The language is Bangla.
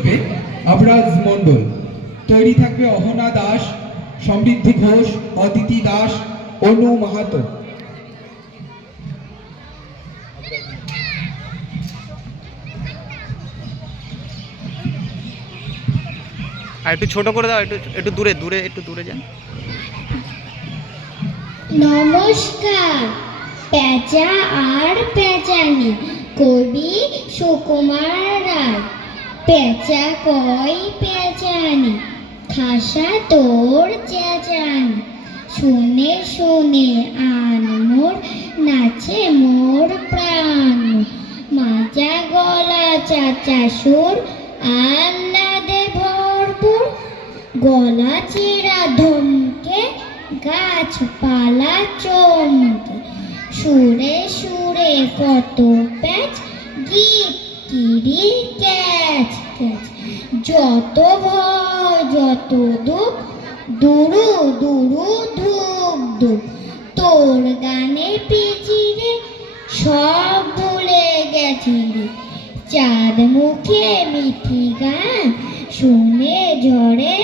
করবে আবরাজ মণ্ডল। তৈরি থাকবে অহনা দাস, সমৃদ্ধি ঘোষ, অদিতি দাস, অনু মাহাতো। আর একটু ছোট করে দাও, একটু একটু দূরে দূরে একটু দূরে যান। নমস্কার। পেঁচা আর পেঁচানি, কবি সুকুমার রায়। পেঁচা কয় পেঁচানি, খাসা তোর চেঁচানি। শুনে শুনে আন মোর, নাচে মোর প্রাণ। মাজা গলা চাচা সুর, আহ্লাদে ভরপুর। গলা চেরা ধমকে, গাছপালা চমকে। সুরে সুরে কত প্যাচ, গীত কিরি ক্যাচ ক্যাচ। যত ভয় যত দুঃখ, দুরু দুরু ধুক ধুক। তোর গানে পিছিয়ে সব ভুলে গেছি রে। চাঁদ মুখে মিঠি গান শুনে ঝরে